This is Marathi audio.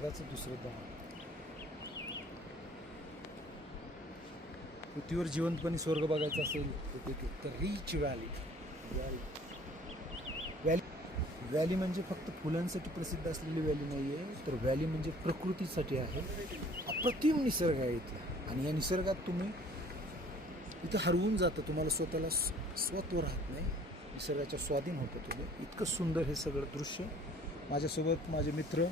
स्वर्गाचं दुसरं दार. पृथ्वीवर जिवंतपणे स्वर्ग बघायचा असेल तर रिच व्हॅली. व्हॅली म्हणजे फक्त फुलांसाठी प्रसिद्ध असलेली व्हॅली नाही आहे, तर व्हॅली म्हणजे प्रकृतीसाठी आहे. अप्रतिम निसर्ग आहे इथला, आणि या निसर्गात तुम्ही इथं हरवून जातं, तुम्हाला स्वतःला स्वत्व राहत नाही, निसर्गाच्या स्वाधीन होतं तुम्ही. इतकं सुंदर हे सगळं दृश्य. माझ्यासोबत माझे मित्र